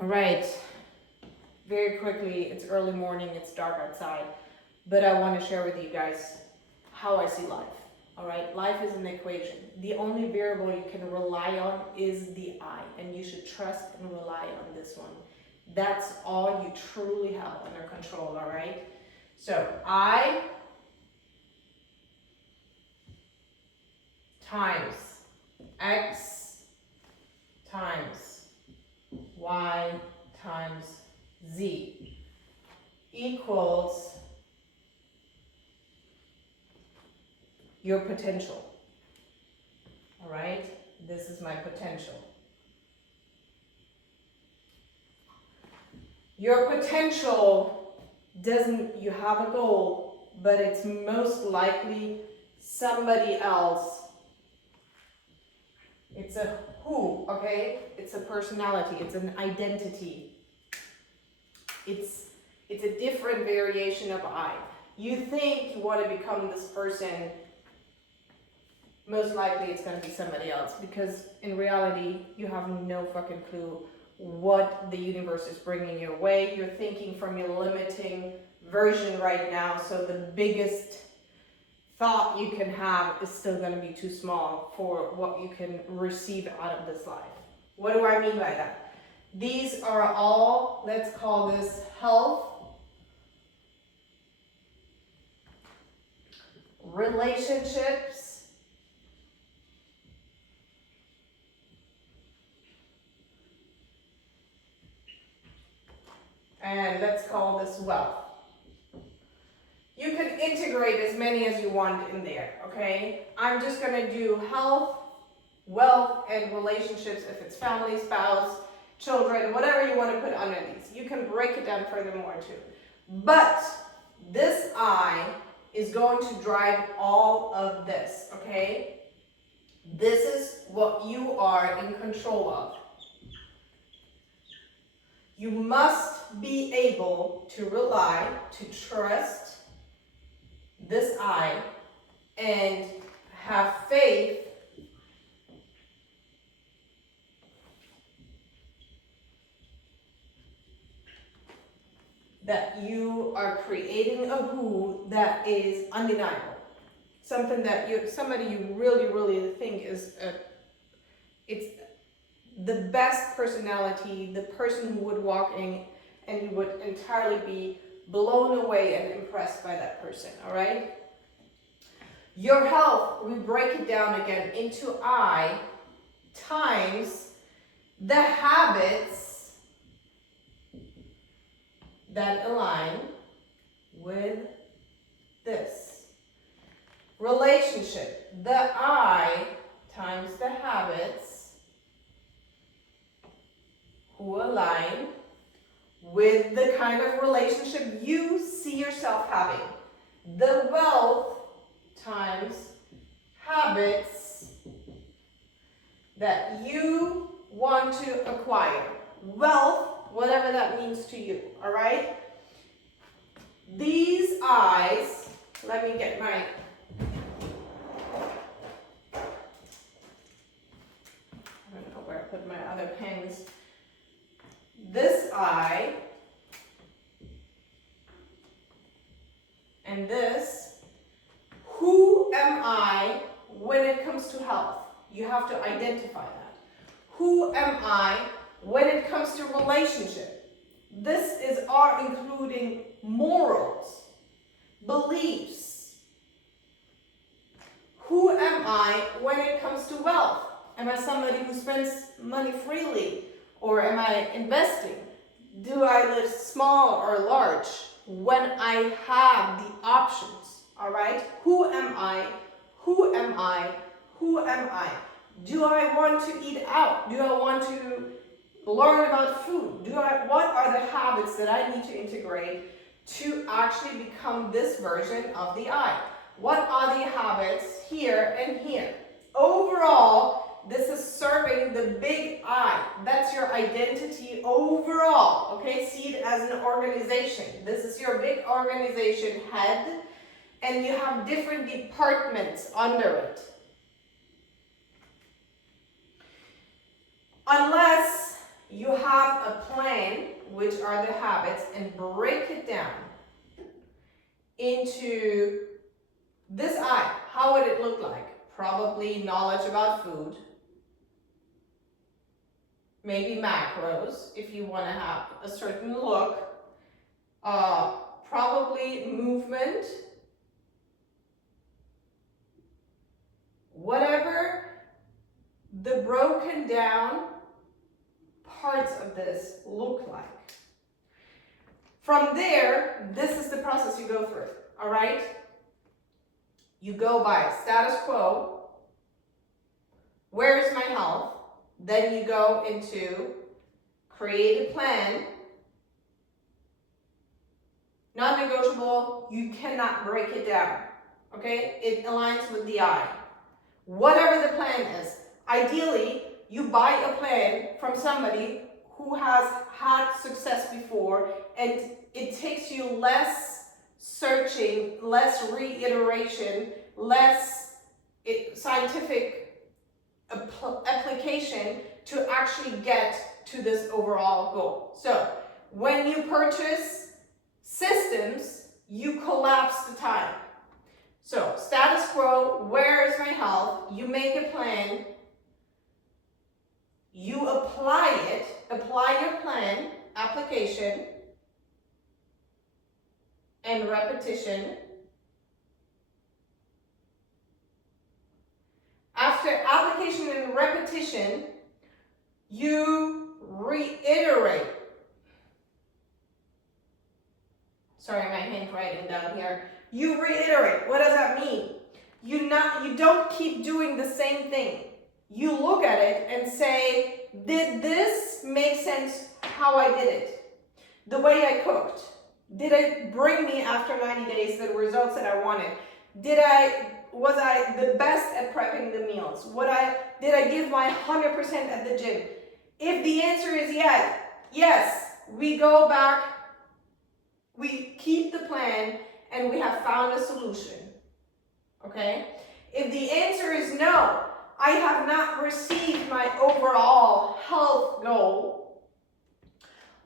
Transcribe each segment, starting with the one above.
All right, very quickly, it's early morning, it's dark outside, but I want to share with you guys how I see life. All right, life is an equation. The only variable you can rely on is the I, and you should trust and rely on this one. That's all you truly have under control, all right? So I times X times Y times Z equals your potential. All right, this is my potential. Your potential doesn't, you have a goal, but it's most likely somebody else. It's a who, okay? It's a personality, it's an identity. It's a different variation of I. You think you want to become this person, most likely it's going to be somebody else, because in reality, you have no fucking clue what the universe is bringing your way. You're thinking from your limiting version right now, so the biggest thought you can have is still going to be too small for what you can receive out of this life. What do I mean by that? These are all, let's call this health, relationships, and let's call this wealth. You can integrate as many as you want in there, okay? I'm just gonna do health, wealth, and relationships if it's family, spouse, children, whatever you want to put under these. You can break it down furthermore too. But this I is going to drive all of this, okay? This is what you are in control of. You must be able to rely, to trust this I, and have faith that you are creating a who that is undeniable. Something that somebody you really think is it's the best personality, the person who would walk in and you would entirely be blown away and impressed by that person, all right? Your health, we break it down again into I times the habits that align with this. Relationship, the I times the habits who align with the kind of relationship you see yourself having. The wealth times habits that you want to acquire. Wealth, whatever that means to you, all right? These I's, let me get my, I don't know where I put my other pens. This I and this, who am I when it comes to health? You have to identify that. Who am I when it comes to relationship? This is our including morals, beliefs. Who am I when it comes to wealth? Am I somebody who spends money freely? Or am I investing? Do I live small or large when I have the options? All right? Who am I? Who am I? Who am I? Do I want to eat out? Do I want to learn about food? What are the habits that I need to integrate to actually become this version of the I? What are the habits here and here? Overall, this is serving the big I. That's your identity overall. Okay, see it as an organization. This is your big organization head, and you have different departments under it. Unless you have a plan, which are the habits, and break it down into this I. How would it look like? Probably knowledge about food, maybe macros if you want to have a certain look, probably movement, whatever the broken down parts of this look like. From there, this is the process you go through, all right? You go by status quo, where is my health? Then you go into create a plan. Non-negotiable, you cannot break it down, okay? It aligns with the I. Whatever the plan is, ideally, you buy a plan from somebody who has had success before, and it takes you less searching, less reiteration, less scientific application to actually get to this overall goal. So when you purchase systems, you collapse the time. So status quo, where is my health? You make a plan, you apply it, apply your plan, application, and repetition. After application and repetition, you reiterate. Sorry, my handwriting down here. You reiterate. What does that mean? You don't keep doing the same thing. You look at it and say, did this make sense how I did it? The way I cooked. Did it bring me after 90 days the results that I wanted? Was I the best at prepping the meals? Did I give my 100% at the gym? If the answer is yes, we go back, we keep the plan, and we have found a solution, okay? If the answer is no, I have not received my overall health goal,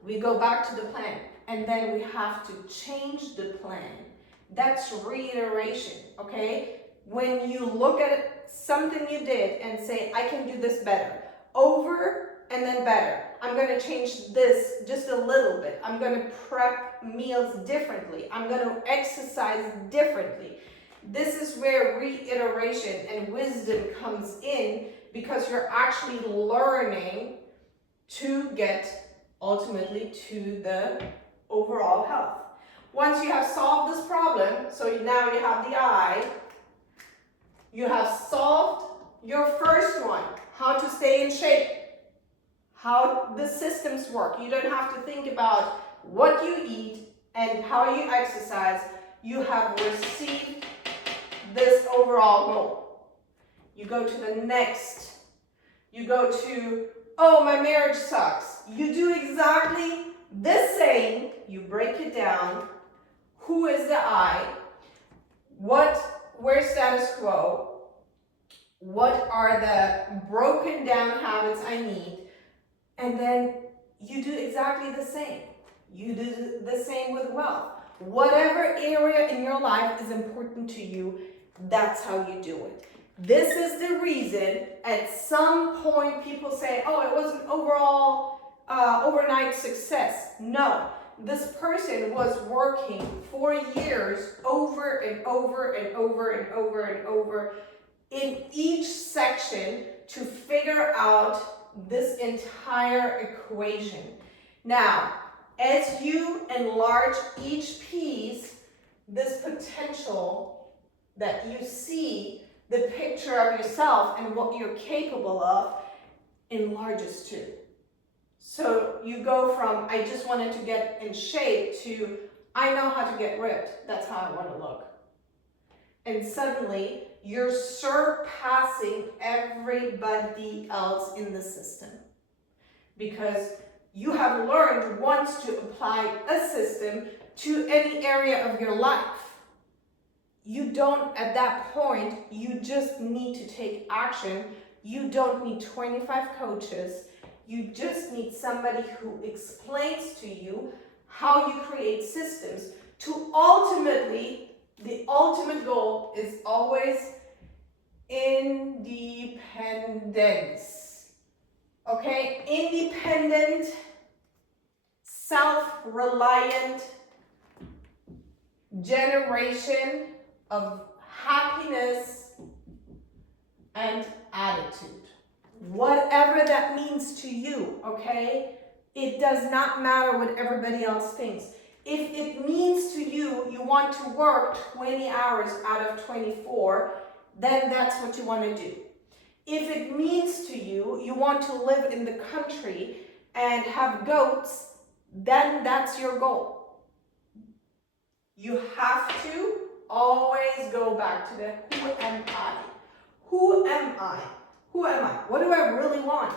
we go back to the plan, and then we have to change the plan. That's reiteration, okay? When you look at something you did and say, I can do this better, over and then better. I'm going to change this just a little bit. I'm going to prep meals differently. I'm going to exercise differently. This is where reiteration and wisdom comes in, because you're actually learning to get ultimately to the overall health. Once you have solved this problem, so now you have the I, you have solved your first one, how to stay in shape, how the systems work. You don't have to think about what you eat and how you exercise. You have received this overall goal. You go to the next. You go to, oh, my marriage sucks. You do exactly the same. You break it down. Who is the I? Where's status quo? What are the broken down habits I need? And then you do exactly the same. You do the same with wealth. Whatever area in your life is important to you, that's how you do it. This is the reason at some point people say, oh, it was an overnight success. No, this person was working for years over and over and over and over and over in each section to figure out this entire equation. Now, as you enlarge each piece, this potential that you see, the picture of yourself and what you're capable of, enlarges too. So you go from, I just wanted to get in shape, to, I know how to get ripped. That's how I want to look. And suddenly, you're surpassing everybody else in the system. Because you have learned once to apply a system to any area of your life. You don't, at that point, you just need to take action. You don't need 25 coaches. You just need somebody who explains to you how you create systems to ultimately, the ultimate goal is always independence. Okay? Independent, self-reliant generation of happiness and attitude. Whatever that means to you, okay? It does not matter what everybody else thinks. If it means to you, you want to work 20 hours out of 24, then that's what you want to do. If it means to you, you want to live in the country and have goats, then that's your goal. You have to always go back to the who am I? Who am I? Who am I? What do I really want?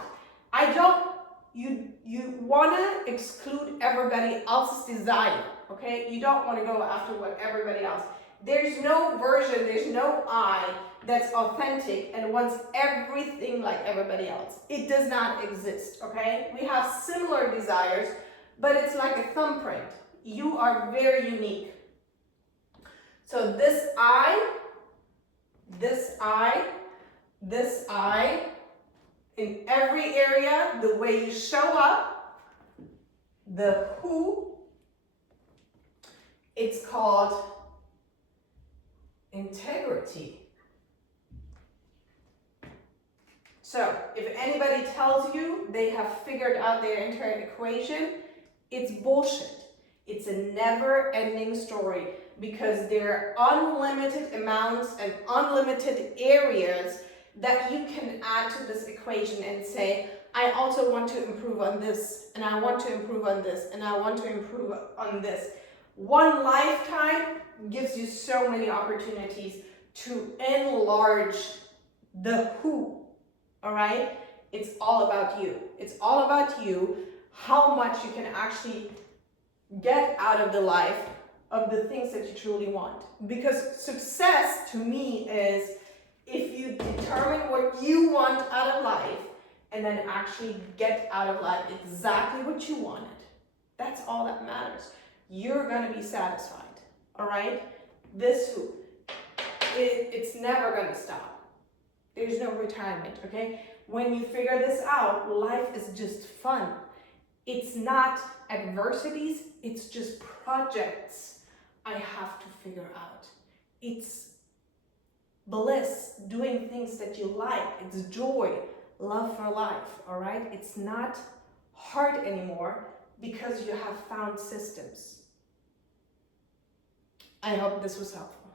You want to exclude everybody else's desire, okay? You don't want to go after what everybody else. There's no version, there's no I that's authentic and wants everything like everybody else. It does not exist, okay? We have similar desires, but it's like a thumbprint. You are very unique. So this I, in every area, the way you show up, the who, it's called integrity. So if anybody tells you they have figured out their entire equation, it's bullshit. It's a never-ending story because there are unlimited amounts and unlimited areas that you can add to this equation and say, I also want to improve on this, and I want to improve on this, and I want to improve on this. One lifetime gives you so many opportunities to enlarge the who, all right? It's all about you. It's all about you, how much you can actually get out of the life of the things that you truly want. Because success to me is if you determine what you want out of life and then actually get out of life exactly what you wanted. That's all that matters. You're going to be satisfied, all right? This who, it's never going to stop. There's no retirement, okay? When you figure this out, life is just fun. It's not adversities, it's just projects I have to figure out. It's bliss, doing things that you like. It's joy, love for life, all right? It's not hard anymore because you have found systems. I hope this was helpful.